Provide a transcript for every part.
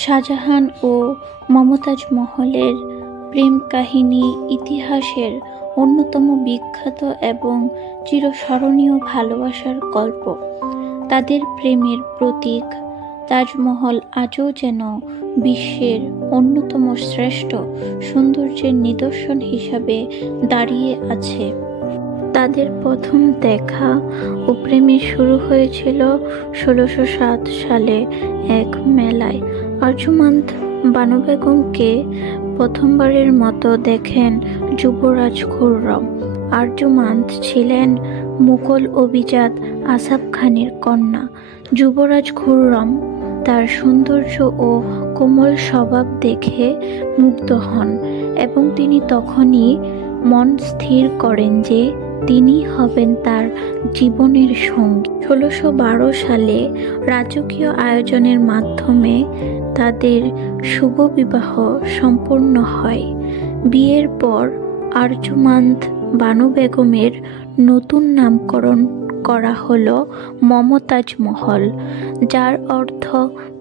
শাহজাহান ও মমতাজ মহলের প্রেম কাহিনী ইতিহাসের অন্যতম বিখ্যাত এবং চিরস্মরণীয় ভালোবাসার গল্প। তাদের প্রেমের প্রতীক তাজমহল আজও যেন বিশ্বের অন্যতম শ্রেষ্ঠ সৌন্দর্যের নিদর্শন হিসাবে দাঁড়িয়ে আছে। তাদের প্রথম দেখা ও প্রেমের শুরু হয়েছিল ১৬০৭ সালে এক মেলায়। আরজুমান্দ বানু বেগমকে প্রথমবারের মতো দেখেন যুবরাজ খুররম। আরজুমান্দ ছিলেন মুঘল অভিজাত আসাফ খানের কন্যা। যুবরাজ খুররম তার সৌন্দর্য ও কোমল স্বভাব দেখে মুগ্ধ হন এবং তিনি তখনই মন স্থির করেন যে তিনি হবেন তার জীবনের সঙ্গী। ১৬১২ সালে রাজকীয় আয়োজনের মাধ্যমে তাদের শুভ বিবাহ সম্পন্ন হয়। বিয়ের পর আরজুমান্দ বানু বেগমের নতুন নামকরণ করা হলো মমতাজ মহল, যার অর্থ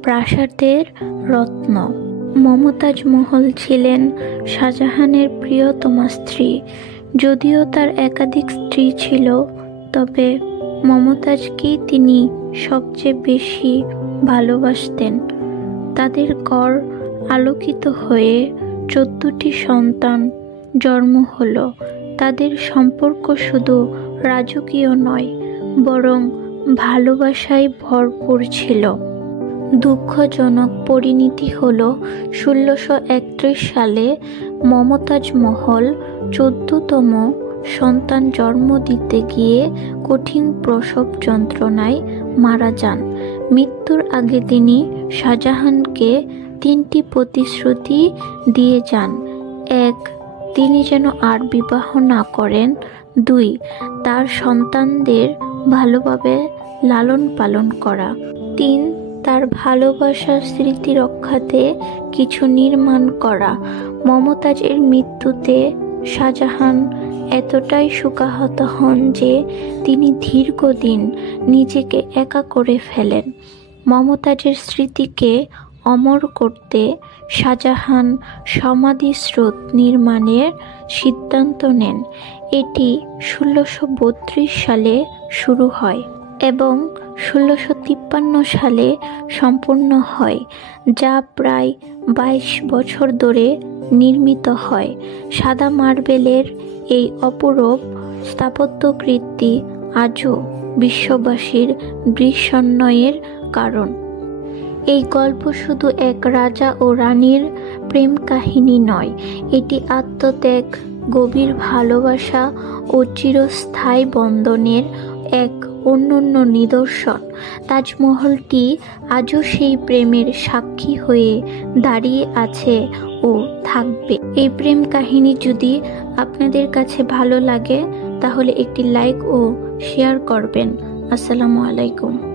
প্রাসাদের রত্ন। মমতাজ মহল ছিলেন শাহজাহানের প্রিয়তমা স্ত্রী। যদিও তার একাধিক স্ত্রী ছিল, তবে মমতাজকেই তিনি সবচেয়ে বেশি ভালোবাসতেন। তাদের ঘর আলোকিত হয়ে ১৪টি সন্তান জন্ম হলো। তাদের সম্পর্ক শুধু রাজকীয় নয়, বরং ভালোবাসায় ভরপুর ছিল। দুঃখজনক পরিণতি হল ১৬৩১ সালে মমতাজ মহল ১৪তম সন্তান জন্ম দিতে গিয়ে কঠিন প্রসব যন্ত্রণায় মারা যান। মৃত্যুর আগে তিনি শাহজাহানকে ৩টি প্রতিশ্রুতি দিয়ে যান। ১. তিনি যেন আর বিবাহ না করেন। ২. তার সন্তানদের ভালোভাবে লালন পালন করা। ৩. তার ভালোবাসার স্মৃতি রক্ষাতে কিছু নির্মাণ করা। মমতাজের মৃত্যুতে শাহজাহান এতটাই শোকাহত হন যে তিনি দীর্ঘদিন নিজেকে একা করে ফেলেন। মমতাজের স্মৃতিকে অমর করতে শাহজাহান সমাধিস্রোত নির্মাণের সিদ্ধান্ত নেন। এটি ১৬৩২ সালে শুরু হয় এবং ১৬৫৩ সালে সম্পূর্ণ হয়, যা প্রায় ২২ বছর ধরে নির্মিত হয়। সাদা মার্বেলের এই অপরূপ স্থাপত্যকৃতি আজও বিশ্ববাসীর বিস্ময়ের কারণ। এই গল্প শুধু এক রাজা ও রানীর প্রেম কাহিনী নয়, এটি আত্মত্যাগ, গভীর ভালোবাসা ও চিরস্থায়ী বন্ধনের এক অনন্য নিদর্শন। তাজমহলটি আজও সেই প্রেমের সাক্ষী হয়ে দাঁড়িয়ে আছে ও থাকবে। এই প্রেম কাহিনী যদি আপনাদের কাছে ভালো লাগে তাহলে একটি লাইক ও শেয়ার করবেন। আসসালামু আলাইকুম।